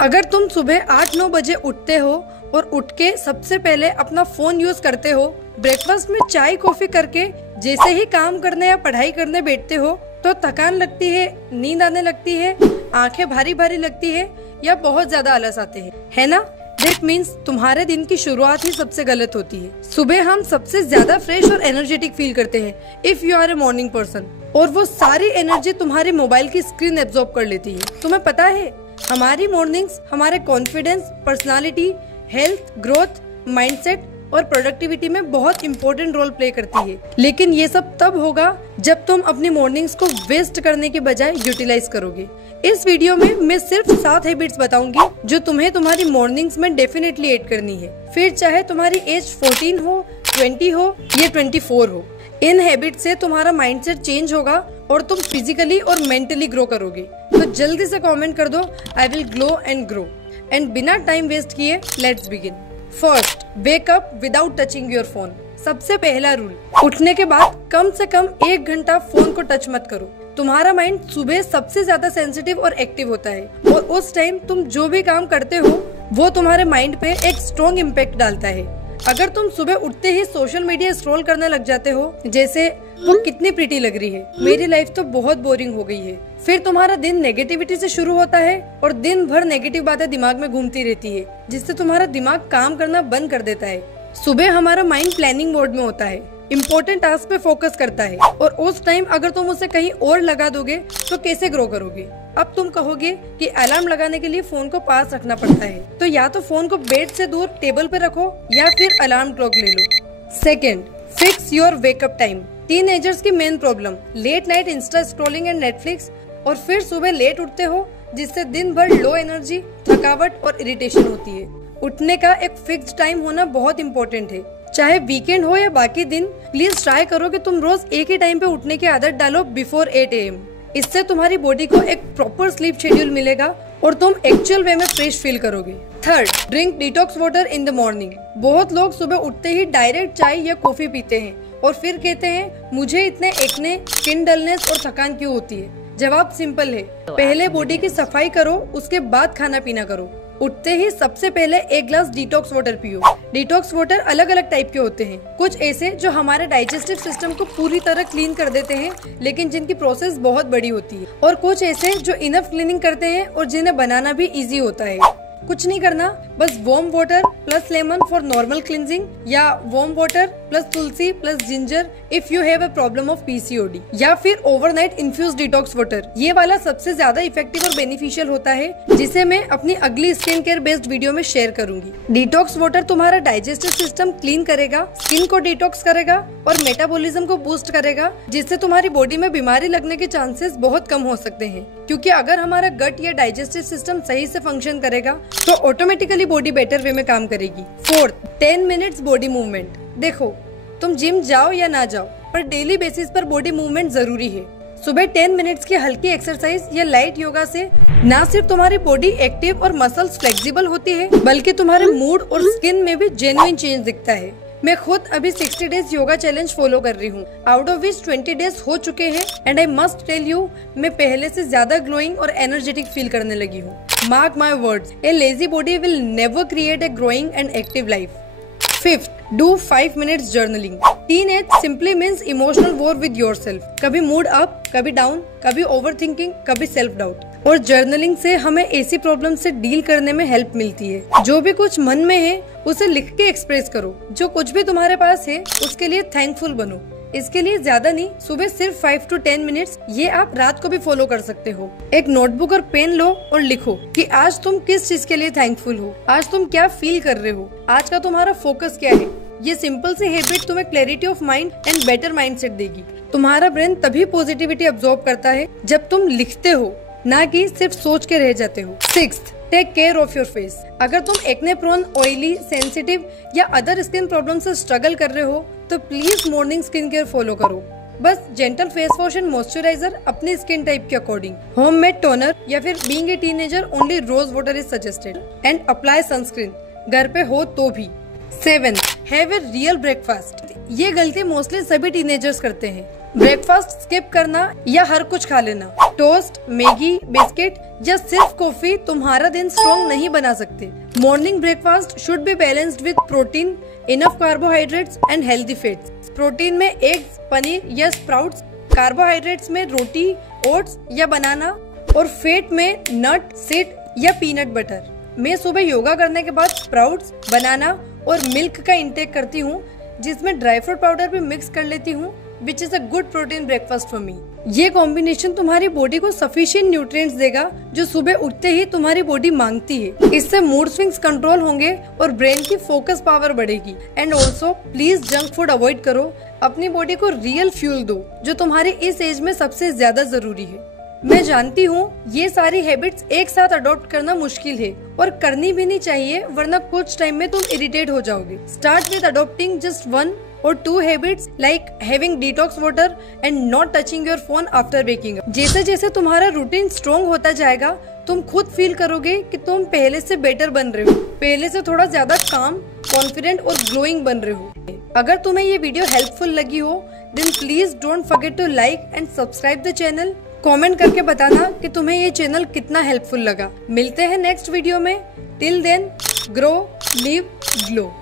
अगर तुम सुबह 8-9 बजे उठते हो और उठ के सबसे पहले अपना फोन यूज करते हो, ब्रेकफास्ट में चाय कॉफी करके जैसे ही काम करने या पढ़ाई करने बैठते हो तो थकान लगती है, नींद आने लगती है, आंखें भारी भारी लगती है या बहुत ज्यादा आलस आते हैं, है ना? That means तुम्हारे दिन की शुरुआत ही सबसे गलत होती है। सुबह हम सबसे ज्यादा फ्रेश और एनर्जेटिक फील करते हैं if you are a morning person, और वो सारी एनर्जी तुम्हारी मोबाइल की स्क्रीन एब्जॉर्ब कर लेती है। तुम्हें पता है हमारी मॉर्निंग्स हमारे confidence, personality, health, growth, mindset और प्रोडक्टिविटी में बहुत इंपॉर्टेंट रोल प्ले करती है। लेकिन ये सब तब होगा जब तुम अपनी मॉर्निंग्स को वेस्ट करने के बजाय यूटिलाइज करोगे। इस वीडियो में मैं सिर्फ 7 हैबिट्स बताऊंगी जो तुम्हें तुम्हारी मॉर्निंग्स में डेफिनेटली ऐड करनी है, फिर चाहे तुम्हारी एज 14 हो, 20 हो या 24 हो। इन हैबिट से तुम्हारा माइंडसेट चेंज होगा और तुम फिजिकली और मेंटली ग्रो करोगे। तो जल्दी से कमेंट कर दो, I will glow and grow. And बिना टाइम वेस्ट किए let's begin. First, wake up without touching your phone. सबसे पहला रूल, उठने के बाद कम से कम 1 घंटा फोन को टच मत करो। तुम्हारा माइंड सुबह सबसे ज्यादा सेंसिटिव और एक्टिव होता है और उस टाइम तुम जो भी काम करते हो वो तुम्हारे माइंड पे एक स्ट्रॉन्ग इम्पैक्ट डालता है। अगर तुम सुबह उठते ही सोशल मीडिया स्क्रॉल करने लग जाते हो, जैसे वो कितनी प्रीटी लग रही है, मेरी लाइफ तो बहुत बोरिंग हो गई है, फिर तुम्हारा दिन नेगेटिविटी से शुरू होता है और दिन भर नेगेटिव बातें दिमाग में घूमती रहती है, जिससे तुम्हारा दिमाग काम करना बंद कर देता है। सुबह हमारा माइंड प्लानिंग मोड में होता है, इम्पोर्टेंट टास्क पे फोकस करता है, और उस टाइम अगर तुम उसे कहीं और लगा दोगे तो कैसे ग्रो करोगे? अब तुम कहोगे कि अलार्म लगाने के लिए फोन को पास रखना पड़ता है, तो या तो फोन को बेड से दूर टेबल पे रखो या फिर अलार्म क्लॉक ले लो। Second, fix your wake up time. Teenagers की main problem late night insta scrolling and Netflix, और फिर सुबह लेट उठते हो जिससे दिन भर लो एनर्जी, थकावट और इरिटेशन होती है। उठने का एक फिक्स्ड टाइम होना बहुत इम्पोर्टेंट है। चाहे वीकेंड हो या बाकी दिन, प्लीज ट्राई करो कि तुम रोज एक ही टाइम पे उठने की आदत डालो बिफोर 8 AM। इससे तुम्हारी बॉडी को एक प्रॉपर स्लीप शेड्यूल मिलेगा और तुम एक्चुअल वे में फ्रेश फील करोगे। Third, drink detox water in the morning. बहुत लोग सुबह उठते ही डायरेक्ट चाय या कॉफी पीते हैं और फिर कहते हैं मुझे इतने एक्ने, स्किन डलनेस और थकान क्यों होती है। जवाब सिंपल है, पहले बॉडी की सफाई करो, उसके बाद खाना पीना करो। उठते ही सबसे पहले 1 ग्लास डिटॉक्स वाटर पियो। डिटॉक्स वाटर अलग अलग टाइप के होते हैं, कुछ ऐसे जो हमारे डाइजेस्टिव सिस्टम को पूरी तरह क्लीन कर देते हैं लेकिन जिनकी प्रोसेस बहुत बड़ी होती है, और कुछ ऐसे जो इनफ क्लीनिंग करते हैं और जिन्हें बनाना भी इजी होता है। कुछ नहीं करना, बस warm water plus lemon for normal cleansing, या warm water plus tulsi plus ginger if you have a problem of PCOD, या फिर ओवरनाइट इन्फ्यूज डिटॉक्स वाटर। ये वाला सबसे ज्यादा इफेक्टिव और बेनिफिशियल होता है, जिसे मैं अपनी अगली स्किन केयर बेस्ड वीडियो में शेयर करूंगी। डिटॉक्स वाटर तुम्हारा डाइजेस्टिव सिस्टम क्लीन करेगा, स्किन को डिटॉक्स करेगा और मेटाबॉलिज्म को बूस्ट करेगा, जिससे तुम्हारी बॉडी में बीमारी लगने के चांसेस बहुत कम हो सकते हैं। क्योंकि अगर हमारा गट या डाइजेस्टिव सिस्टम सही से फंक्शन करेगा तो ऑटोमेटिकली बॉडी बेटर वे में काम करेगी। Fourth, 10 minutes body movement. देखो, तुम जिम जाओ या ना जाओ, पर डेली बेसिस पर बॉडी मूवमेंट जरूरी है। सुबह 10 मिनट्स की हल्की एक्सरसाइज या लाइट योगा से न सिर्फ तुम्हारी बॉडी एक्टिव और मसल्स फ्लेक्सिबल होती है, बल्कि तुम्हारे मूड और स्किन में भी जेन्युइन चेंज दिखता है। मैं खुद अभी 60 डेज योगा चैलेंज फॉलो कर रही हूँ, आउट ऑफ विच 20 डेज हो चुके हैं, and I must tell you, मैं पहले से ज्यादा ग्लोइंग और एनर्जेटिक फील करने लगी हूँ। Mark my words, a lazy body will never create a growing and active life. Fifth, do 5 minutes journaling. Teenage simply means emotional war with yourself. कभी mood up, कभी डाउन, कभी over thinking, कभी self doubt. और journaling से हमें ऐसी problem से deal करने में हेल्प मिलती है। जो भी कुछ मन में है उसे लिख के एक्सप्रेस करो। जो कुछ भी तुम्हारे पास है उसके लिए थैंकफुल बनो। इसके लिए ज्यादा नहीं, सुबह सिर्फ 5 to 10 मिनट्स, ये आप रात को भी फॉलो कर सकते हो। एक नोटबुक और पेन लो और लिखो कि आज तुम किस चीज के लिए थैंकफुल हो, आज तुम क्या फील कर रहे हो, आज का तुम्हारा फोकस क्या है। ये सिंपल सी हैबिट तुम्हें clarity of mind and better mindset देगी। तुम्हारा ब्रेन तभी पॉजिटिविटी अब्सॉर्ब करता है जब तुम लिखते हो, ना कि सिर्फ सोच के रह जाते हो। Sixth, take care of your face. अगर तुम एक्ने प्रोन, ऑयली, सेंसिटिव या अदर स्किन प्रॉब्लम से स्ट्रगल कर रहे हो तो please morning skin care follow करो। बस gentle face wash and moisturiser अपनी स्किन टाइप के अकॉर्डिंग, होममेड टोनर, या फिर being a teenager only rose water is suggested, and apply sunscreen घर पे हो तो भी। 7, हैव ए रियल ब्रेकफास्ट। ये गलती मोस्टली सभी टीनेजर्स करते हैं। ब्रेकफास्ट स्किप करना या हर कुछ खा लेना, टोस्ट, मैगी, बिस्किट या सिर्फ कॉफी तुम्हारा दिन स्ट्रॉन्ग नहीं बना सकते। Morning breakfast should be balanced with protein, enough carbohydrates and healthy fats. Protein में एग्स, पनीर या स्प्राउट्स, कार्बोहाइड्रेट्स में रोटी, ओट्स या बनाना और फैट में नट, सीड या पीनट बटर। मैं सुबह योगा करने के बाद स्प्राउट्स, बनाना और मिल्क का इंटेक करती हूँ, जिसमें ड्राई फ्रूट पाउडर भी मिक्स कर लेती हूँ, which is a good protein breakfast for me. ये कॉम्बिनेशन तुम्हारी बॉडी को सफिशिएंट न्यूट्रिएंट्स देगा जो सुबह उठते ही तुम्हारी बॉडी मांगती है। इससे मूड स्विंग्स कंट्रोल होंगे और ब्रेन की फोकस पावर बढ़ेगी। And also please junk food avoid करो, अपनी बॉडी को रियल फ्यूल दो जो तुम्हारी इस एज में सबसे ज्यादा जरूरी है। मैं जानती हूँ ये सारी हैबिट्स एक साथ अडॉप्ट करना मुश्किल है और करनी भी नहीं चाहिए, वरना कुछ टाइम में तुम इरिटेट हो जाओगे। Start with adopting just 1 or 2 habits like having detox water and not touching your phone after waking up. जैसे जैसे तुम्हारा रूटीन स्ट्रॉन्ग होता जाएगा, तुम खुद फील करोगे कि तुम पहले से बेटर बन रहे हो, पहले से थोड़ा ज्यादा काम, कॉन्फिडेंट और ग्लोइंग बन रहे हो। अगर तुम्हें ये वीडियो हेल्पफुल लगी हो, then please don't forget to like and subscribe the channel. Comment करके बताना कि तुम्हें ये चैनल कितना हेल्पफुल लगा। मिलते हैं नेक्स्ट वीडियो में। Till then, grow, live, glow.